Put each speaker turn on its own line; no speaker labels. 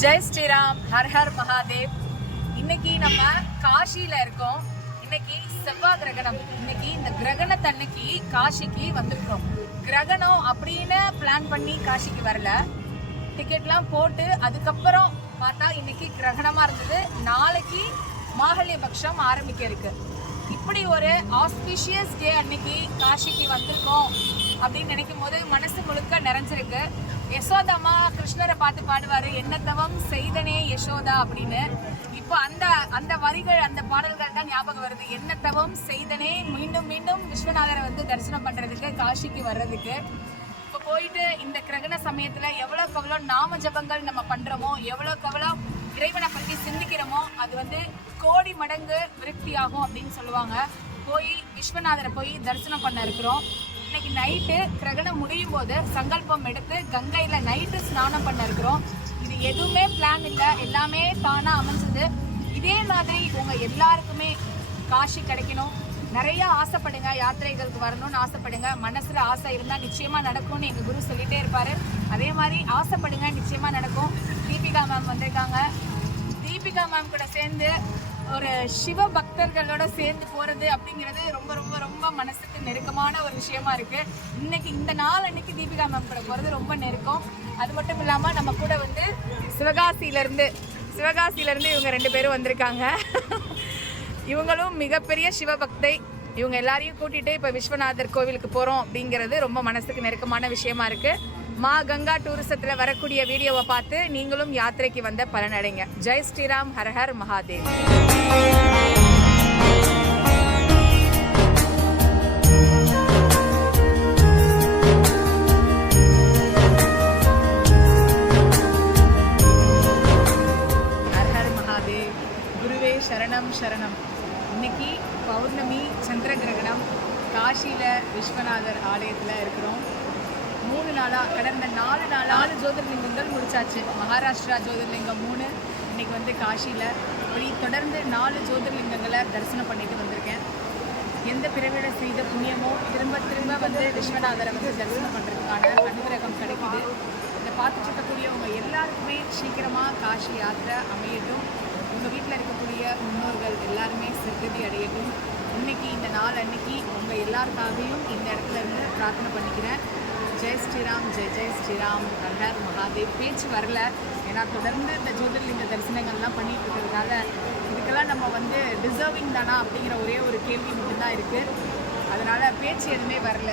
ஜெய் ஸ்ரீராம் ஹர் ஹர் மகாதேவ். இன்னைக்கு நம்ம காஷியில இருக்கோம். இன்னைக்கு செவ்வாய் கிரகணம். இன்னைக்கு இந்த கிரகணத்தன்னைக்கு காஷிக்கு வந்திருக்கிறோம். கிரகணம் அப்படின்னு பிளான் பண்ணி காஷிக்கு வரல. டிக்கெட்லாம் போட்டு அதுக்கப்புறம் பார்த்தா இன்னைக்கு கிரகணமா இருந்தது. நாளைக்கு மாகல்ய பக்ஷம் ஆரம்பிக்க இருக்கு. இப்படி ஒரு ஆஸ்பிஷியஸ் டே அன்னைக்கு காஷிக்கு வந்திருக்கோம் அப்படின்னு நினைக்கும் போது மனசு முழுக்க நிறைஞ்சிருக்கு. யசோதாமா கிருஷ்ணரை பார்த்து பாடுவாரு என்ன தவம் செய்தனே யசோதா அப்படின்னு. இப்போ அந்த அந்த வரிகள் அந்த பாடல்கள் தான் ஞாபகம் வருது. என்ன தவம் செய்தனே மீண்டும் மீண்டும் விஸ்வநாதரை வந்து தரிசனம் பண்றதுக்கு காஷிக்கு வர்றதுக்கு. இப்போ போயிட்டு இந்த கிரகண சமயத்துல எவ்வளவுக்கு எவ்வளோ நாம ஜபங்கள் நம்ம பண்றோமோ எவ்வளவுக்கு எவ்வளோ இறைவனை பற்றி சிந்திக்கிறோமோ அது வந்து கோடி மடங்கு விருத்தியாகும் அப்படின்னு சொல்லுவாங்க. போய் விஸ்வநாதரை போய் தரிசனம் பண்ண இருக்கிறோம். இன்னைக்கு நைட்டு கிரகணம் முடியும் போது சங்கல்பம் எடுத்து கங்கையில் நைட்டு ஸ்நானம் பண்ண இருக்கிறோம். இது எதுவுமே பிளான் இல்லை. எல்லாமே தானாக அமைஞ்சது. இதே மாதிரி உங்கள் எல்லாருக்குமே காஷி கிடைக்கணும். நிறைய ஆசைப்படுங்க. யாத்திரைகளுக்கு வரணும்னு ஆசைப்படுங்க. மனசுல ஆசை இருந்தா நிச்சயமா நடக்கும்னு எங்க குரு சொல்லிட்டே இருப்பாரு. அதே மாதிரி ஆசைப்படுங்க. நிச்சயமா நடக்கும். தீபிகா மேம் வந்திருக்காங்க. தீபிகா மேம் கூட சேர்ந்து ஒரு சிவ பக்தர்களோட சேர்ந்து போறது அப்படிங்கிறது ரொம்ப ரொம்ப ரொம்ப மனசுக்கு நெருக்கமான ஒரு விஷயமா இருக்கு. இன்னைக்கு இந்த நாள் அன்னைக்கு தீபிகா மேம் கூட போறது ரொம்ப நெருக்கம். அது மட்டும் இல்லாம நம்ம கூட வந்து சிவகாசியில இருந்து சிவகாசியில இருந்து இவங்க ரெண்டு பேரும் வந்திருக்காங்க. இவங்களும் மிகப்பெரிய சிவபக்தை இவங்க எல்லாரையும் கூட்டிட்டு இப்ப விஸ்வநாதர் கோவிலுக்கு போறோம் அப்படிங்கிறது ரொம்ப மனசுக்கு நெருக்கமான விஷயமா இருக்கு. மா கங்கா டூரிசத்தில் வரக்கூடிய வீடியோவை பார்த்து நீங்களும் யாத்திரைக்கு வந்த பலனடைங்க. ஜெய் ஸ்ரீராம் ஹர ஹர் மகாதேவ். ஹர் ஹர் மகாதேவ். குருவே சரணம் சரணம். இன்னைக்கு பௌர்ணமி சந்திர கிரகணம் காஷியில் விஸ்வநாதர் ஆலயத்தில் இருக்கிறோம். மூணு நாளாக கடந்த நாலு நாள் நாலு ஜோதிர்லிங்கங்கள் முடிச்சாச்சு. மகாராஷ்டிரா ஜோதிர்லிங்கம் மூணு இன்னைக்கு வந்து காஷியில் இப்படி தொடர்ந்து நாலு ஜோதிர்லிங்கங்களை தரிசனம் பண்ணிட்டு வந்திருக்கேன். எந்த பிறவிட செய்த புண்ணியமோ திரும்ப திரும்ப வந்து விஸ்வநாதரை வந்து தரிசனம் பண்ணுறதுக்கான அனுகிரகம் கிடைக்குது. இதை பார்த்துட்டு இருக்கக்கூடியவங்க எல்லாருக்குமே சீக்கிரமாக காஷி யாத்திரை அமையட்டும். உங்கள் வீட்டில் இருக்கக்கூடிய முன்னோர்கள் எல்லாருமே சிறுகதி அடையட்டும். இன்னைக்கு இந்த நாள் அன்னைக்கு உங்கள் எல்லாருக்காகவும் இந்த இடத்துல இருந்து பிரார்த்தனை பண்ணிக்கிறேன். ஜெய் ஸ்ரீராம் ஜெய் ஜெய் ஸ்ரீராம். ஹர் மகாதேவ் பேச்சு வரல. ஏன்னா தொடர்ந்து இந்த ஜோதிர்லிங்க தரிசனங்கள்லாம் பண்ணிட்டு இருக்கிறதுனால இதுக்கெல்லாம் நம்ம வந்து டிசர்விங் தானா அப்படிங்கிற ஒரே ஒரு கேள்வி மட்டும்தான் இருக்குது அதனால் பேச்சு எதுவுமே வரல.